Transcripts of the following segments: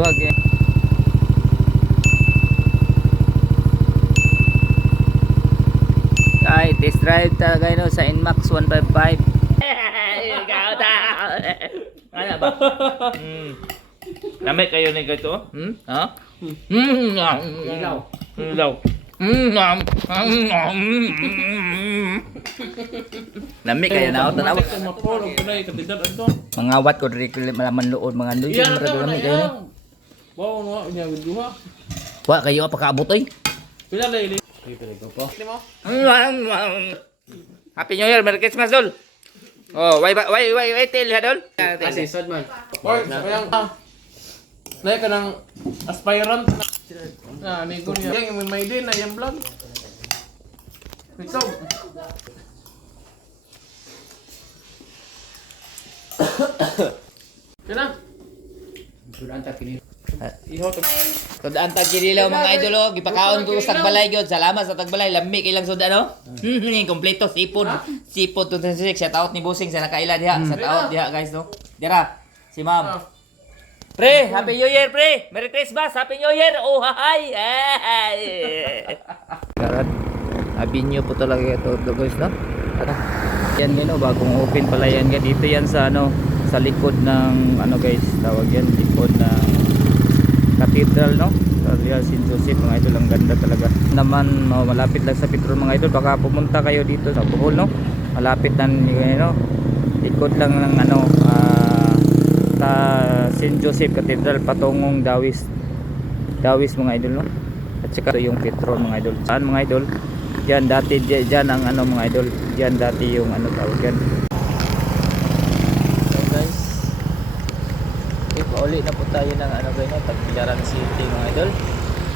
duwag eh. Ay, test drive talaga yun sa Inmax 155. Ikaw ta. Ano ba? Lamig kayo ni ganito? Ha? Ilaw. Ilaw. Lamig kayo na ako tanaw. Mga wat ko diri malaman luod mga luyo lamig kayo. Wow, no, nya duha. Wa kayo pakaabot oy. Pila lay. Happy New Year, Merry Christmas dol. Oh, wait till ha dol. Asisod man. Boy, sayang. Nay ka ng aspirant. Ah, ni ko niya. Yang may din na yang vlog. Ito. Kena? Sudan ta kini. Sudaan tagkinilaw mga idol oh, gipakaon ko sa tagbalay gyud. Salamat sa tagbalay. Lami kay lang sudan no. Kompleto sipon. Sipon 226 shout out ni Busing sa nakaila diha. Shout out diha guys no. Dira si Ma'am. Pre, Happy New Year pre. Merry Christmas, Happy New Year. Oh hi. Karon. Abinyo po talaga ito guys no. Ano? Yan gano bagong open pala yan dito yan sa ano sa likod ng ano guys, tawag yan likod ng cathedral no. Real St. Joseph mga idol, ang ganda talaga. Naman malapit lang sa Petron mga idol, baka pumunta kayo dito sa Bohol no. Malapit lang no. Likod lang ng ano sa St. Joseph Cathedral patungong Dawis. Dawis mga idol no. At saka yung Petron mga idol. Saan mga idol? Diyan dati diyan ang ano mga idol. Diyan dati yung ano tawag yan. Uli na po tayo ng ano guys no, Tagbilaran City mga idol.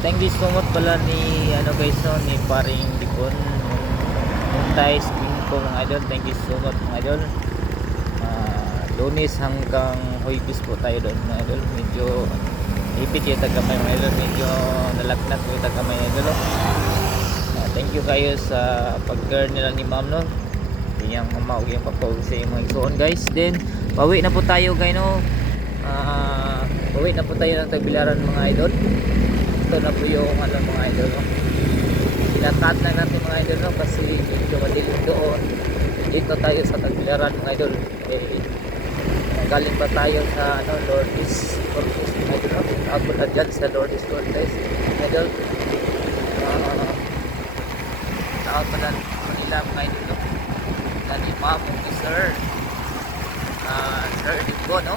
Thank you so much pala ni ano guys no, ni Paring Dikon Muntay Skin ko mga idol. Thank you so much mga idol. Lunes hanggang Huwebes po tayo doon mga idol. Medyo ipit yung tagamay mga idol. Medyo nalagnat yung tagamay mga idol. Thank you kayo sa pag-girl nila ni ma'am no. Hindi niyang mamaog yung papawag sa mga isuon guys. Then pawi na po tayo guys no. Uwi na po tayo ng Tagbilaran mga idol. Ito na po yung ano mga idol no? Pinatat na natin mga idol no? Kasi medyo madilim doon. Dito tayo sa Tagbilaran mga idol. Galing pa tayo sa ano, Lourdes mga idol no? Ako na dyan sa Lourdes guys mga idol. Taon pa lang Manila mga idol no? Dani ma'am ni sir Sir Digo no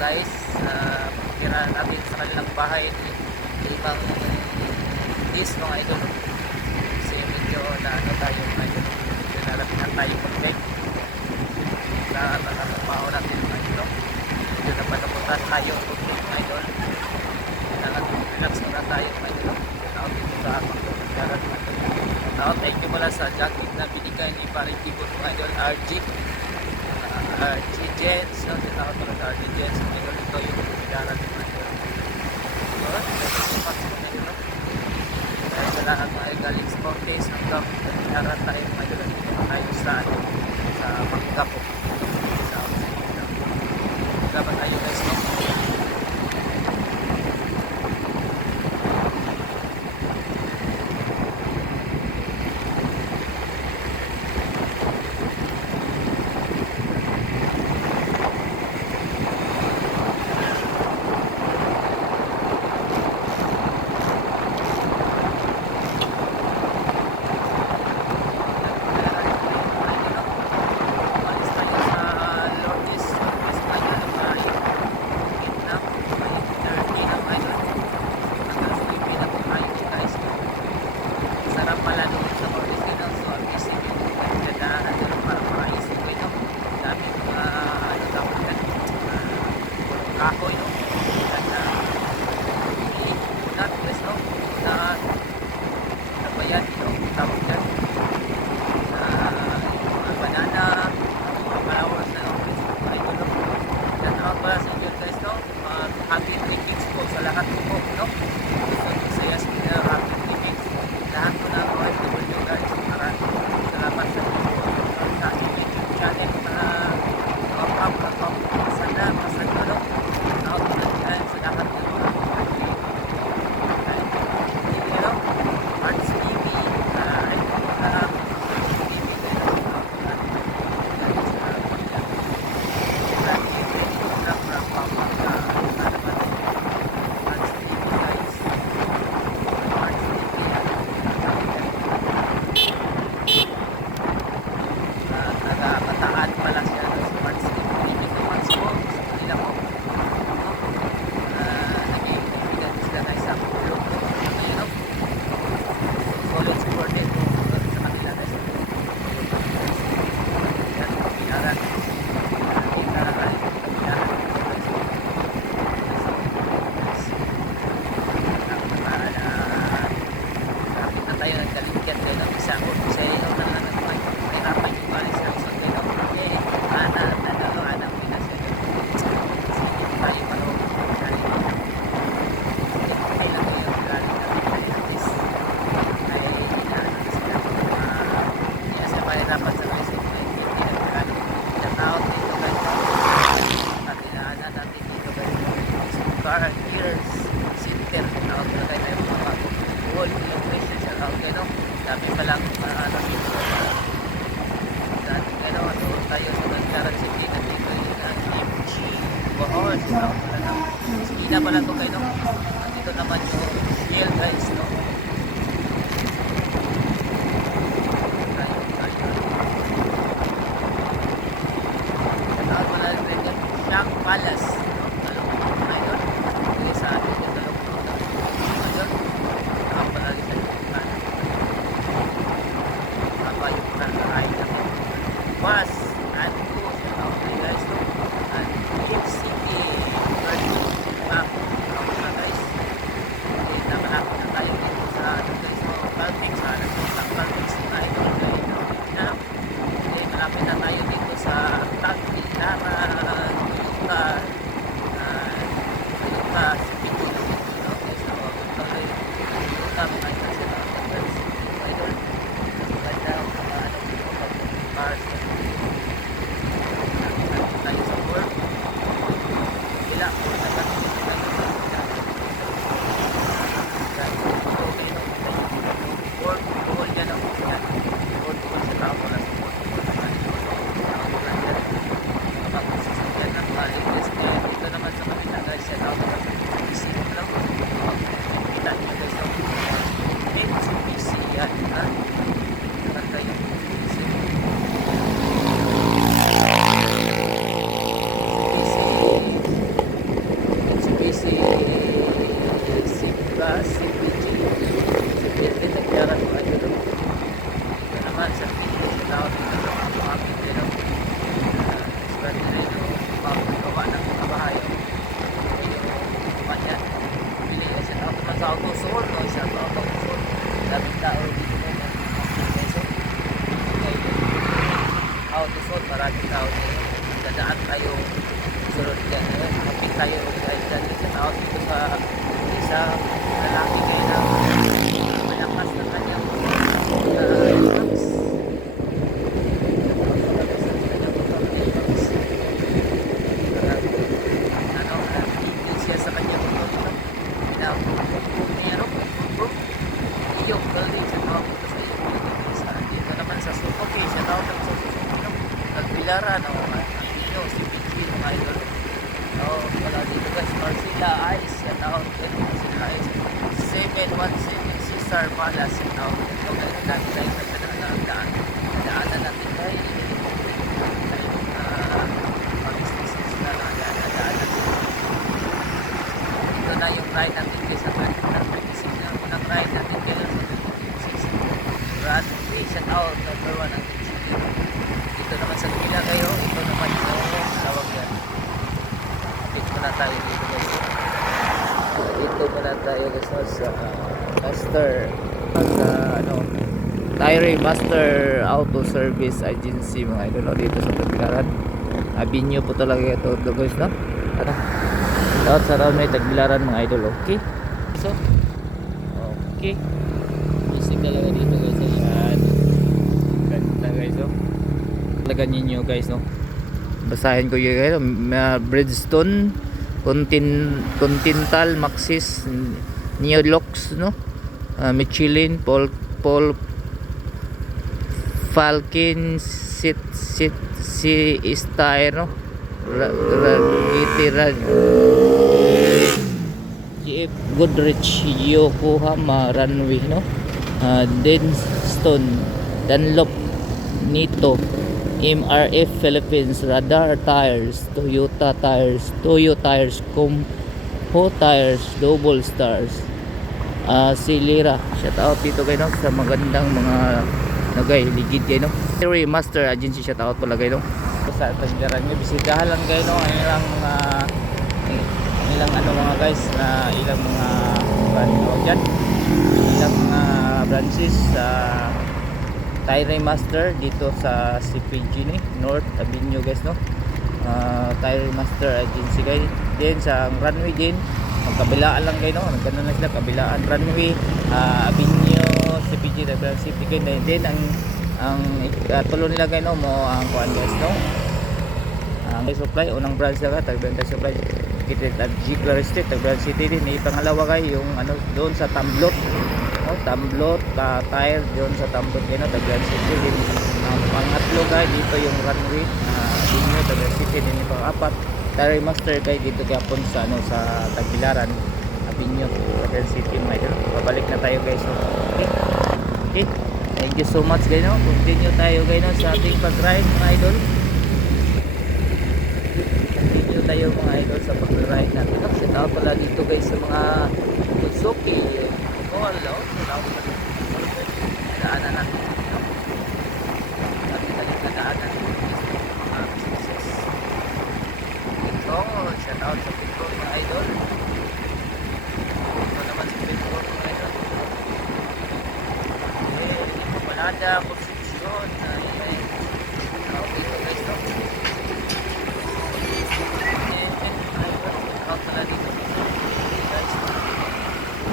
guys, pagkira natin sa kanilang bahay ibang days mga idol kasi medyo na ano tayo mga idol, medyo nalapit na tayo mag-break na nakakapaho natin mga idol, medyo napanapuntan tayo mga idol, relax muna tayo mga idol. Tawag dito sa pagkakaran mga idol. Thank you pala sa jacket na binigay ni Paring Tibot mga idol, RG Gens, no? Tinawag ko sa RG Gens mga idol. Ito yung Tagbilaran mga idol. Sa lahat mga idol, galing sa Cortes hanggang Tagbilaran tayo mga idol. Dito na tayo sa Mangga po. Dapat tayo guys no? Okay, no? Dami pa lang dito tayo sa Bandaran City. Nandito yung MG Bohol. Sige na pala ito kayo, no? Nandito naman yung Shell, guys, no? Shoutout pala rin yan, Shang Palace. Bus and go okay guys, no? And Big City map guys. Okay, nakalapit na tayo dito sa guys, no? Caltex, Caltex na ito guys, no? Okay, malapit na tayo dito sa Tagbilaran, Toyota City, no? Okay, so okay, Toyota mga guys, guys, idol, ganda cars. Tayo sa work. Bila po naman work buhol dyan ako. Work buhol sa tao pala sa work. Magsasakyan ng Maligres. Dito naman sa Manila guys. Set out na isip lang. Kita nyo guys. Mitsubishi yan. Naman tayo. CPG CPG nagkaroon ko ito ito naman sa video sa tao dito sa mga aking dito swerte na ito pagkawa ng mga bahay yung kumanyan pili na siya tao naman sa autosol no siya sa autosol daming tao dito mo peso autosol maraming tao dito dadaan tayo sunod yan kapit tayo dahil dyan sa tao dito sa isang lalaki kayo na malakas na kanyang box. Hindi siya sa kanyang motor na meron iyong galing sa tao dito naman sa Suzuki siya tao sa Suzuki nagbilaran o si Pichi mga idol wala dito guys Marcilla Ice siya tao Marcilla Ice 717 Cesar Palace siya tao ito guys dami tayo sa daanan natin guys pag-business na daanan ito na yung ride natin guys sa nag-business na unang ride natin guys Bradley siya tao number 1 ang dito naman sa Pila kayo ito naman yung tawag yan dito na tayo dito guys dito muna tayo guys sa Master Tyree Master Auto Service Agency mga idol dito sa Tagbilaran Avenue po talaga ito guys no lahat sa round may Tagbilaran mga idol okay so okay music talaga dito guys ayan ganda guys talaga ninyo guys no basahin ko yun guys Bridgestone Continental Maxxis Neolox no Michelin Paul Falcon si Steyr no GF Goodrich Yokohama Runway no Denstone Dunlop Nito MRF Philippines Radar Tires Toyota Tires Compo Tires Double Stars Silira shout out dito kayo no, sa magandang mga nagay ligid kayo no Tyree Master Agency shout out pala kayo no sa Tagbilaran nyo bisitahan lang kayo no ilang ano mga guys na ilang mga ilang mga branches sa Tyree Master dito sa CPG ni North Avenue guys no Tyree Master Agency guys din sa runway din magkabilaan lang kayo no nagkano na sila kabilaan runway Avenue CPG Tagbilaran City guys din ang tulo nila kayo no mo ang kuan guys no ang supply unang branch na Tagbilaran Supply kita G Clark Street Tagbilaran City din may pangalawa kayo yung ano doon sa Tamblot ano, Tamblot, tire doon sa Tamblot din, Taguan City din. Pangatlo guys, dito yung runway, Binyo, Taguan City din yung pang-apat. Tire master guys, dito kapon sa ano, sa Tagbilaran, Binyo, Taguan City mga idol. Babalik na tayo guys. So, okay. Thank you so much guys, no. Continue tayo guys, no, sa ating pag-ride mga idol. Continue tayo mga idol sa pag-ride natin. Shout out pala dito guys sa mga Suzuki Mall, no? Daanan natin, no? Dali-dali na daanan mga businesses. Ito, shout out sa Pitbull mga idol. Ito naman sa Pitbull mga idol. Palada, Concepcion, dito guys, no? Out pala dito guys,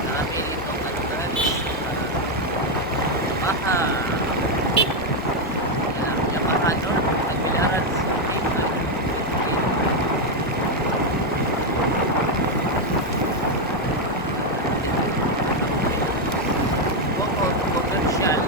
namin itong ano guys, Yamaha no, Tagbilaran potential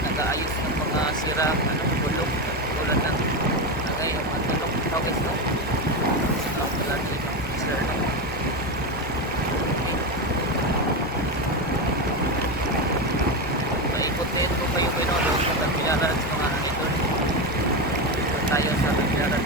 nag-aayos ng mga sira, bulok, tulad ng ngayon, ang tulong tawag no? Wala dito ang sir naman. Maikutin ko kayo doon sa Tagbilaran sa mga idol. Tayo sa Tagbilaran.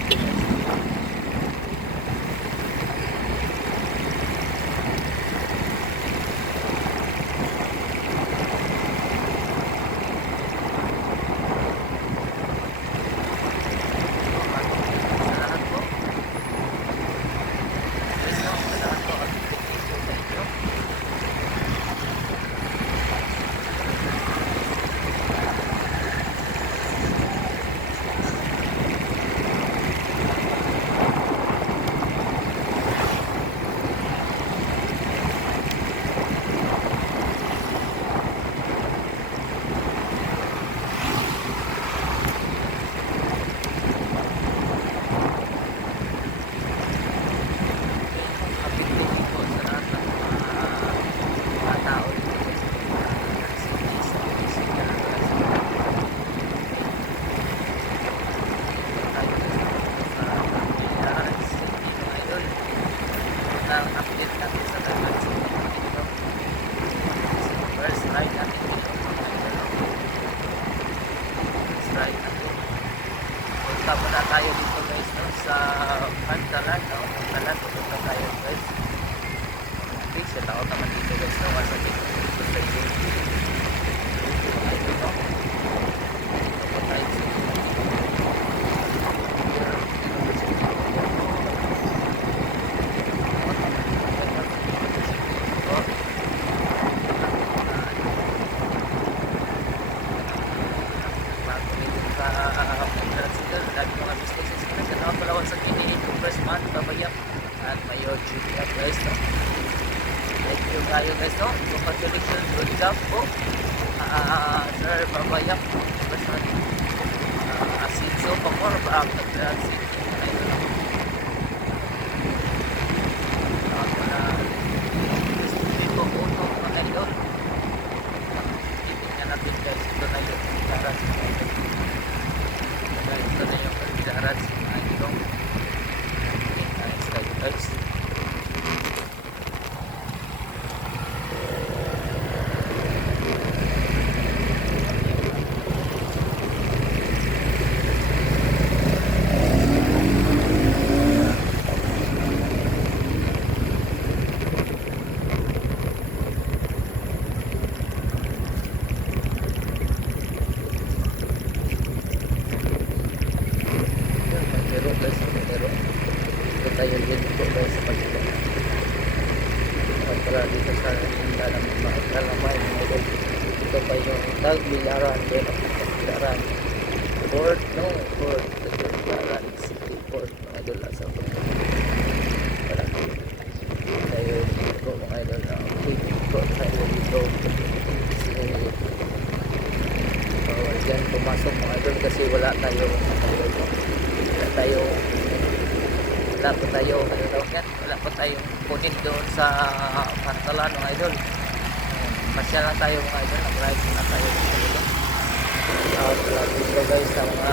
Punta na tayo dito guys, no? Sa Pantalan, no? Pantalan, pupunta tayo guys. Okay, sa tao naman dito guys, no? Sa dito sa iyo. Ito, no? Pupunta tayo sa sa Kini, Congressman, Babayak, at Mayor GPF guys, no? Thank you kayo guys, no? Congratulations, good job po. Sir Babayak, Congressman, Asinso, Pamor, City. Dito po, mga idol. Tingnan natin guys, ito na yung darat. Ito na yung darat. Guys. Kalamay mga idol. Ito pa yung Tagbilaran din. Tagbilaran Port, no? Port, Tagbilaran City Port mga idol. Asa po para tayo dito mga idol. Dito tayo dito. Bawal dyan pumasok mga idol kasi wala tayo wala pa tayo ano daw yan, wala pa tayong kunin doon sa Pantalan mga idol. Masya lang tayo mga idol, nag-ride na tayo dito. Out lang dito guys sa mga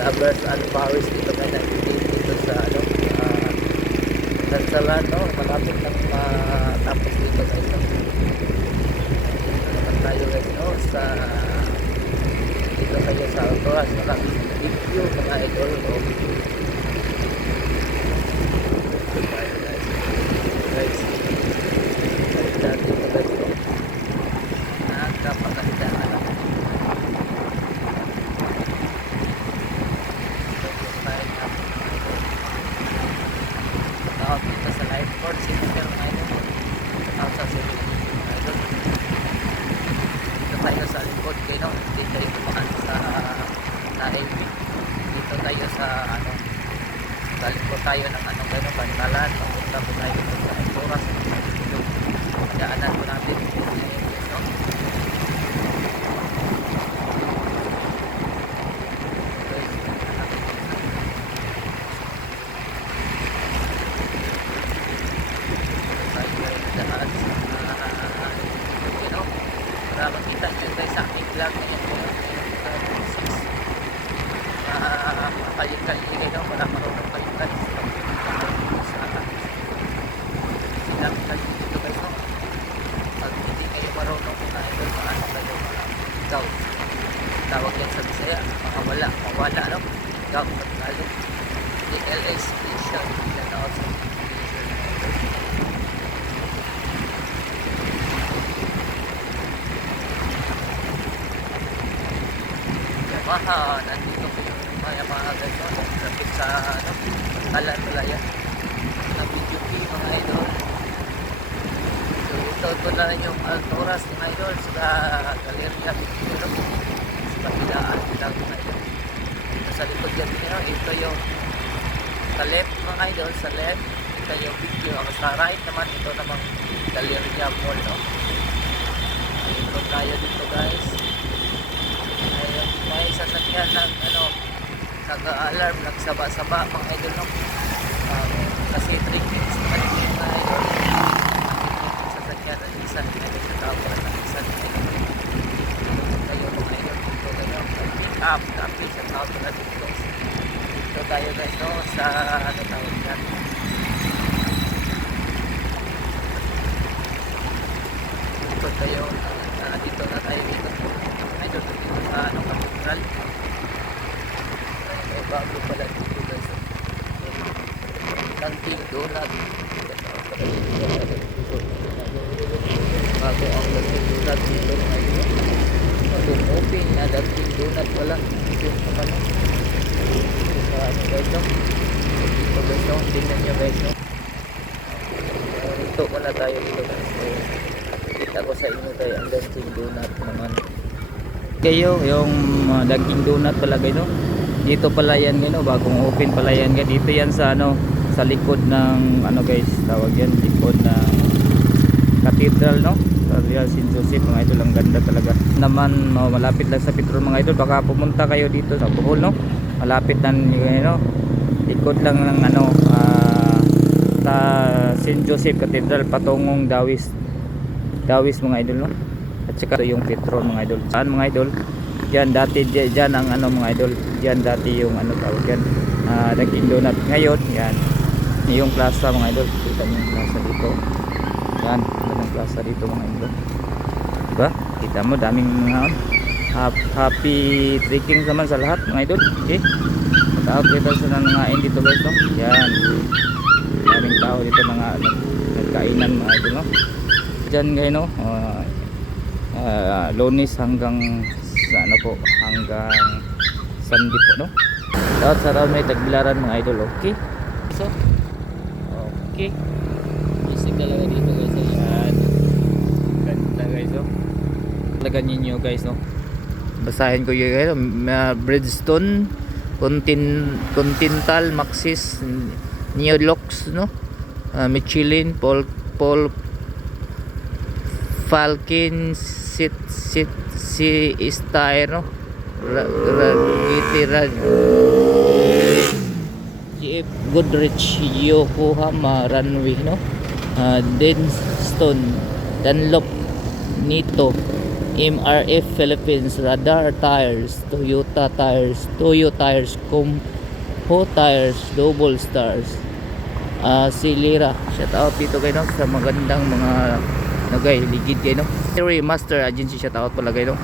lovers and powers dito guys, dito sa ano Pantalan, no? Malapit lang matapos dito guys, no? Naman tayo guys, no? Sa dito kayo sa Autoras, video mga idol, no? Guys, balik dito guys, no? Nakakapaganda na lang. Tawag dito sa lifeboard center mga idol. Tawag sa city mga idol. Dito tayo sa likod kayo, no? Hindi tayo kumakan sa highway. Dito tayo sa ano, balik po tayo ng ano kayo, Bantalan. Papunta po tayo sa Autoras. Daanan po natin. No? Para makita nyo guys sa aking vlog ngayon po kalit-kalit kayo, wala marunong kalit-kalit silang kalit dito guys, no? Pag hindi kayo marunong mga idol, paano kayo ikaw, tawag yan sa Bisaya, mawala, no? Ikaw, pagkalit DLA station, yan ako sa Yamaha, nandito po yung mga Yamaha guys, no? Lapit sa ano, Kalan Malaya na video mga idol. So ito na rin yung Autoras mga idol sa Galeria Pipino, sa kabilaan lang mga idol. Ito sa likod yan, ito yung sa left mga idol, sa left ito yung video, sa right naman ito namang Galeria Mall, no? Ito tayo dito guys. Ayun, may sasakyan ng ano, nag-alarm, nagsaba-saba mga idol, no? Kasi 3 minutes naman yung mga idol. Yung sasakyan ng isa, sa tao para ng isa. Dito tayo mga idol, dito tayo, pick up, tapos sa tao para dito. Dito tayo guys, no? Sa ano tawag yan. Dito tayo, dito na tayo dito. Idol, dito sa ano, Katedral. May bago pala dito guys. Dunkin Donut. Bago ang Dunkin Donut dito mga idol. Bagong open na Dunkin Donut pala. Dito naman, no? Dito sa ano guys, no? Dito guys, no? Tingnan nyo guys, no? Dito muna tayo dito guys. Kita ko sa inyo tayo ang Dunkin Donut naman. Kayo yung Dunkin Donut pala kayo, no? Dito pala yan kayo, no? Bagong open pala yan kayo. Dito yan sa ano, sa likod ng ano guys, tawag yan, likod ng Cathedral, no? Sa Real St. Joseph mga idol, ang ganda talaga. Naman malapit lang sa Petron mga idol, baka pumunta kayo dito sa Bohol, no? Malapit lang yun, no? Likod lang ng ano, sa St. Joseph Cathedral patungong Dawis mga idol, no? At saka yung Petron mga idol. Saan mga idol? Diyan dati, diyan ang ano mga idol. Diyan dati yung ano tawag yan, Dunkin Donut. Ngayon, yan. Yung plaza mga idol. Kita niyo yung plaza dito. Yan, yung plaza dito mga idol. Diba? Kita mo daming mga happy trekking naman sa lahat mga idol. Okay? Matawag kita sa nangangain dito guys, no? Yan. Daming tao dito mga nagkainan mga idol, no? Diyan ngayon, no? Lunes hanggang sa ano po, hanggang Sunday po, no? Dapat sa round may Tagbilaran mga idol. Okay, so okay, isig talaga dito guys. Ayan, babalikan ninyo guys, no. Basahin ko yung guys, Bridgestone Continental, Maxxis, Neolox, no. Michelin, Paul Falcon, si Steyr, no. GF Goodrich, Yokohama Runway, no. Denstone, Dunlop, Nito, MRF Philippines, Radar Tires, Toyota Tires, Kumho Tires, Double Stars, Silira. Shout out dito kayo, no, sa magandang mga nagay ligid kayo, no. Theory Master Agency, shout out pala kayo, no.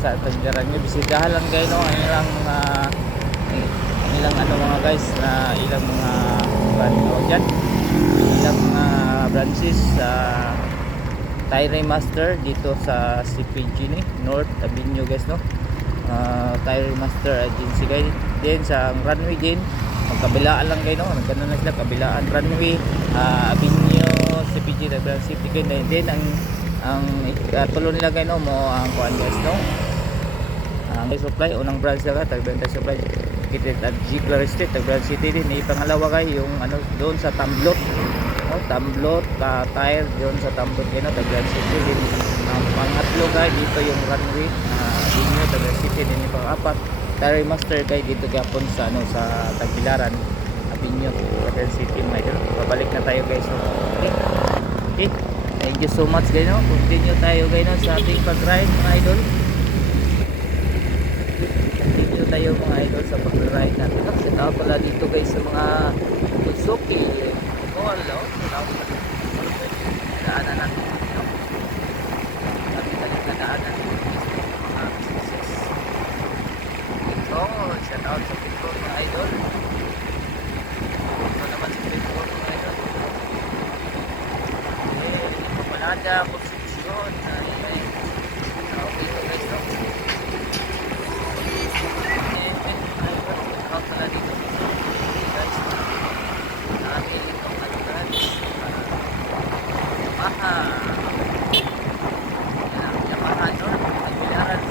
Sa tanggaran nyo, bisitahan lang kayo, no, ang ilang ano mga guys, na ilang mga ilang mga branches sa Tire Master dito sa CPG ni North Avenue guys, no. Tire Master Agency guys. Then sa runway din magkabilaan lang kayo, no. Nagkano na sila, kabilaan runway, Avenue CPG na safety guys. Then ang tulo nila kayo, no, mo ang kuan guys, no. Ang supply unang branch lang tagbenta supply kitit at G Clare Street Tagbran City din. Pangalawa kayo yung ano doon sa Tamblot, no, Tamblot tire doon sa Tamblot kayo, no, Tagbran City din. Ang pangatlo kayo dito yung runway Avenue Tagbran City din. Yung pang-apat Tire Master kayo dito gapon sa ano sa Tagbilaran Avenue Tagbran City mga idol. Babalik na tayo guys, no. Okay, thank you so much guys, no. Continue tayo guys, no, sa ating pag-ride mga idol. Continue tayo mga idol sa pag-ride natin, no. Shout out pala dito guys sa mga Suzuki Mall, no. Daanan natin, no. Sabi na daanan mga businesses ito. Shout out sa people mga idol. Ito naman sa people mga idol. Manada Concepcion na okay ito guys, no. Out pala dito guys, namin itong ano guys, Yamaha doon Tagbilaran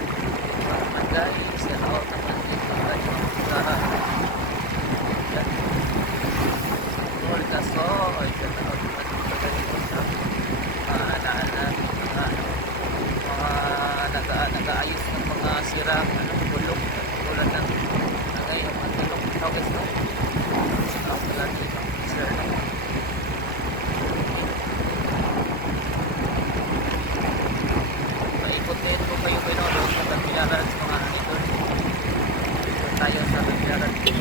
Commercial guys, yan out naman dito guys sa Mall Gasoy. Yan out naman dito guys sa mga nag-aayos ng mga sirang bulok tulad ng ngayon ang tulok ito guys, no. Out pala dito sir, no. Maikot din po kayo doon sa Tagbilaran mga idol. Tayo sa Tagbilaran guys.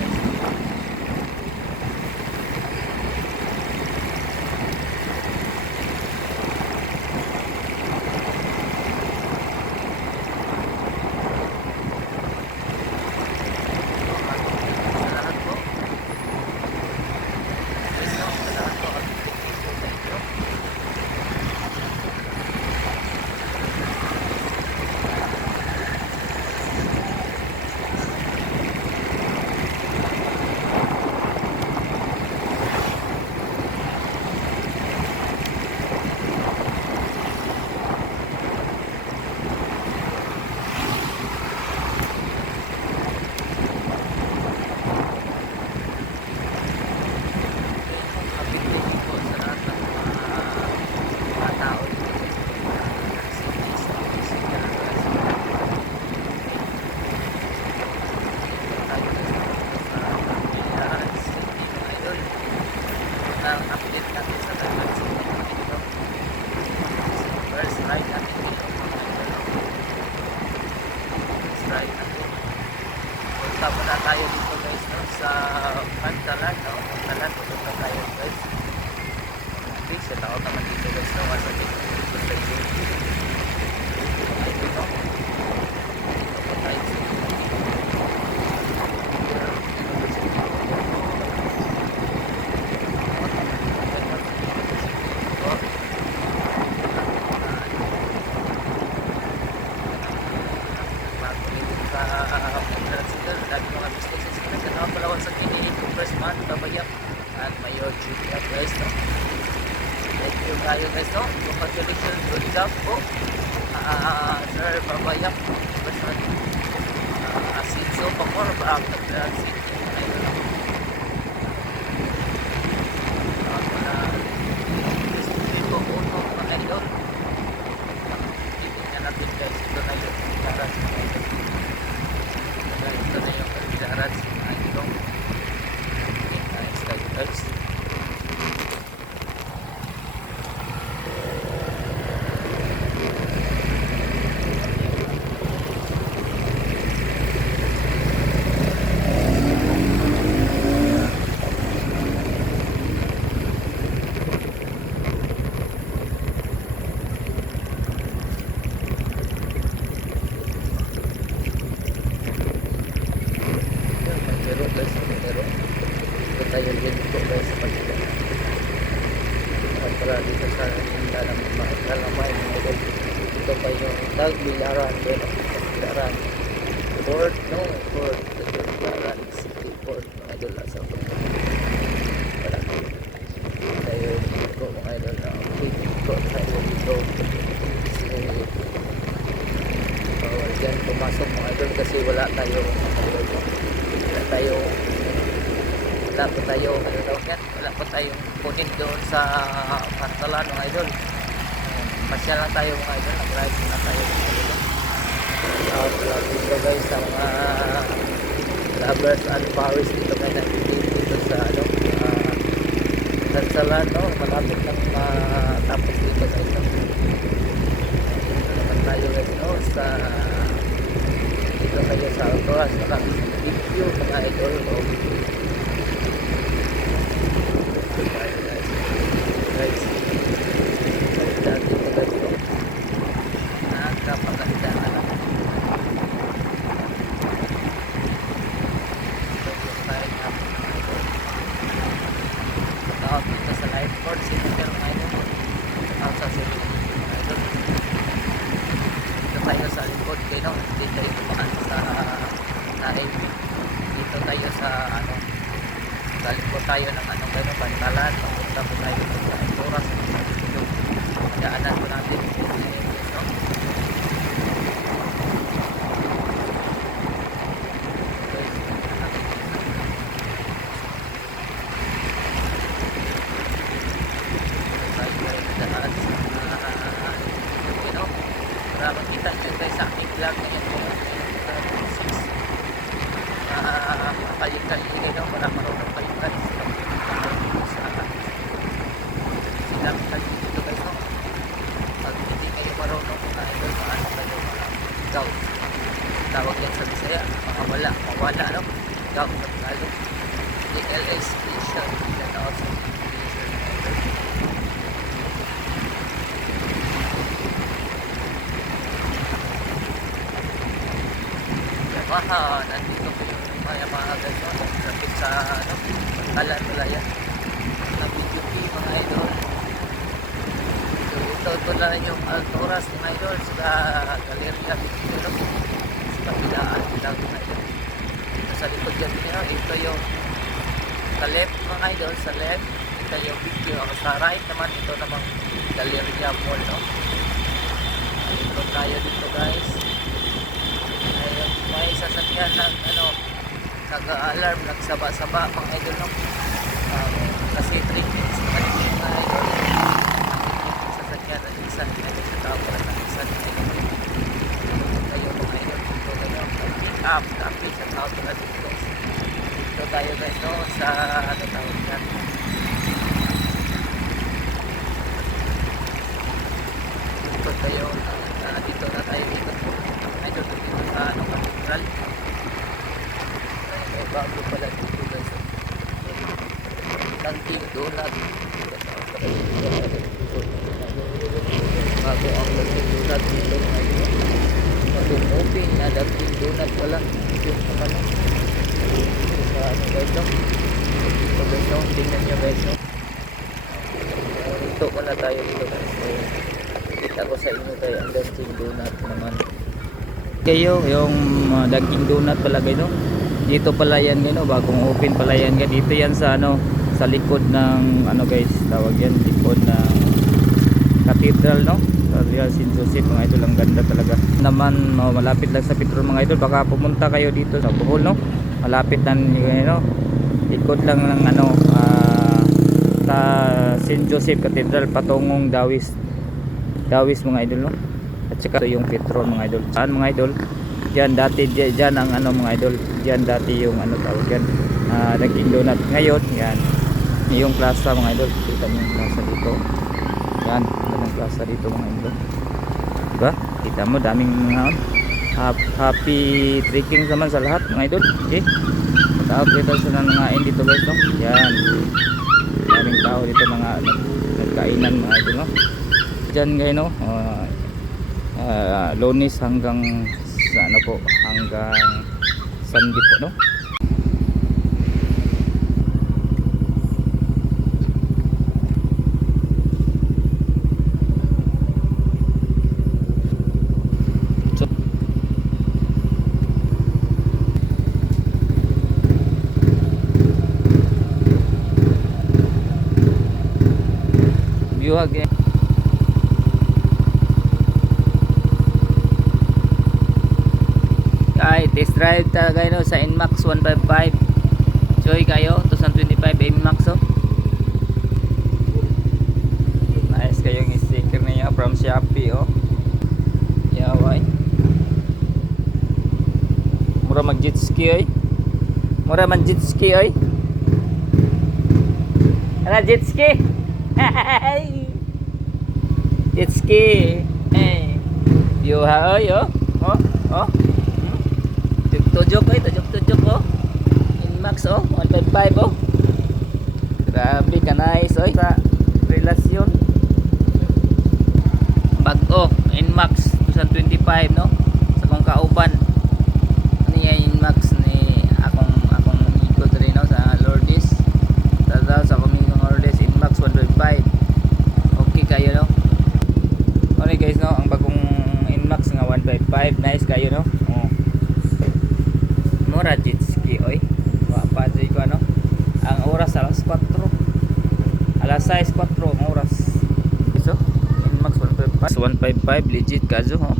Punta muna tayo dito guys, no, sa Pantalan, no. Pantalan, punta tayo guys. Okay, set out naman dito guys, no. Sa dito sa YouTube. Ito, no. Ito po tayo sa sa entrance idol. Lagi mga businesses na sa Tao Palawan sa Kiniin, Congressman, Babayak, at Mayor Julia guys, no? Thank you tayo guys, no? Congratulations, good job po. Sir Babayak, Congressman, Asinso, Pamor, Nag-transit. Ayun lang. Dito uno mga idol. Tingnan natin guys, ito na yung garage mga idol. Ito na yung garage mga idol. Nice tayo guys. Pero ito tayo dito guys sa pagkita at para dito sa kalamay ito pa yung Tagbilaran Tagbilaran Port Tagbilaran City Port mga idol sa para tayo dito mga idol na dito tayo dito bawal dyan pumasok mga idol kasi wala tayo wala pa tayong kunin doon sa Pantalan mga idol. Pasya lang tayo mga idol, nag-ride na tayo mga idol. Shout dito guys sa mga lovers and powers dito guys, dito sa Pantalan, no? Malapit lang matapos dito guys, no? Dito naman tayo guys, no? Dito kayo sa Autoras, video mga idol, no? Guys, dati ito guys, no? Nakakapaganda na lang. Tawag dito sa lifeboard signature mga idol. Tawag sa signature mga idol. Dito tayo sa likod kayo, no? Hindi tayo kumaan sa narin. Dito tayo sa galing po tayo ng kayo, Pantalan. Papunta po tayo sa Autoras. Daanan po natin. No? Para makita nyo guys sa aking vlog ngayon po. Palitan nyo no? Para marunong palitan sila dito guys, no? Pag hindi kayo marunong mga idol, paano kayo ikaw tawag yan sa Bisaya, mawala no? Ikaw sa Tagalog DLA station yan also Yamaha, nandito po yung Yamaha guys, no? Traffic sa Pantalan wala yan na BGP mga idol. Ito na yung Autoras mga idol sa Galeria Picture sa kabilaan lang mga idol. Ito sa likod yan nyo, ito yung sa left mga idol, sa left ito yung video, sa right naman ito namang Galeria Mall, no? Ito tayo dito guys. Ayun, may sasakyan ng nag-alarm, nagsaba-saba mga idol, no? Kasi 3 minutes na rin mga idol. Sasakyan ng isa sa tao para ng isa kayo mga idol. Dito kayo, pick up traffic sa tao para dito. Dito tayo guys, no? Sa tawag yan. Dito tayo, dito na tayo dito po. Idol, dito sa Katedral. Bago pala dito guys. Dunkin Donut. Bago ang Dunkin Donut dito. Bagong open na Dunkin Donut pala. Dito naman. Sa guys, no? Dito guys, no? Tingnan nyo guys, no? Ito muna tayo dito guys. Kita ko sa inyo tayo ang Dunkin Donut naman. kayo yung Dunkin Donut pala guys, no? Dito pala yan guys, no? Bagong open pala yan guys. Dito yan sa ano, sa likod ng ano guys, tawag yan, likod ng cathedral, no? Sa Real St. Joseph mga idol. Ang ganda talaga naman, malapit lang sa Petron mga idol. Baka pumunta kayo dito sa Bohol, no? Malapit lang yun, no? Likod lang ng ano, sa St. Joseph Cathedral patungong Dawis mga idol, no? At saka yung Petron mga idol. Saan mga idol? Diyan dati, diyan ang ano mga idol, diyan dati yung ano tawag yan, Dunkin Donut. Ngayon yan yung plaza mga idol. Kita niyo yung plaza dito, yan yung plaza dito mga idol, diba? Kita mo daming mga happy trekking naman sa lahat mga idol. Okay, mag-update sa nangangain dito guys, no? Yan daming tao dito, mga nagkainan mga idol, no? Diyan guys, no? Lunes hanggang sa ano po, hanggang Sunday po, no? So, view again. Ay, test drive talaga no, sa NMAX 155. Joy kayo 2025 NMAX, oh. Nice kayo yung sticker niya from Shopee, oh. Yaway. Mura mag jet ski, oy. Mura man jet ski, oy. Ano jet ski? Jet ski. Eh. View ha, oy, oh. Oh, oh. Tujok, tujok, oh. Inmax, oh. 155, oh. Grabe ka, nice, oh. Sa relasyon. Bag-o, Inmax 2025, no? Sa kong kauban. Ano yan, Inmax ni akong ikot rin, no? Sa Lourdes. Sa kaming Lourdes, Inmax 155. Okay kayo, no? Okay guys, no? Ang bagong Inmax nga 155. Nice kayo, no? Oh. Mura jet ski, oy. Wapa dyan ko, ano? Ang oras alas 4. Alas 6:04 ang oras. So, Inmax 155 legit kazo, ho.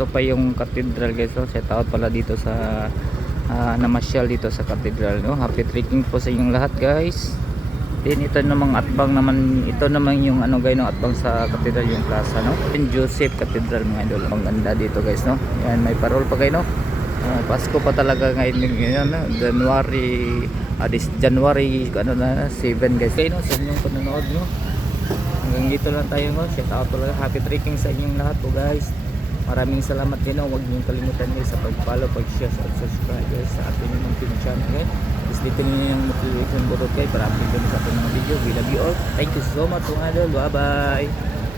Ito pa yung cathedral guys, so shout out pala dito sa namasyal dito sa cathedral, no? Happy trekking po sa inyong lahat guys. Then ito namang atbang naman, ito naman yung ano guys, no, atbang sa cathedral yung plaza, no? St. Joseph Cathedral mga idol. Ang ganda dito guys, no? Yan, may parol pa kayo, no? Pasko pa talaga ngayon, no? January ano na 7 guys. Okay, no? Sa inyong panonood, no? Hanggang dito lang tayo, no? Shout out talaga, happy trekking sa inyong lahat po guys. Maraming salamat din, no? Huwag niyong kalimutan guys sa pag-follow, pag-share, at subscribe guys sa ating YouTube channel guys. Please dito niyo yung notification button guys para update sa ating mga video. We love you all. Thank you so much mga idol. Bye bye.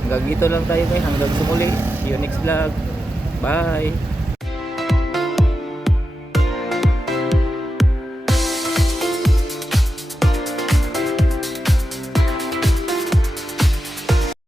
Hanggang dito lang tayo guys. Hanggang sumuli. See you next vlog. Bye.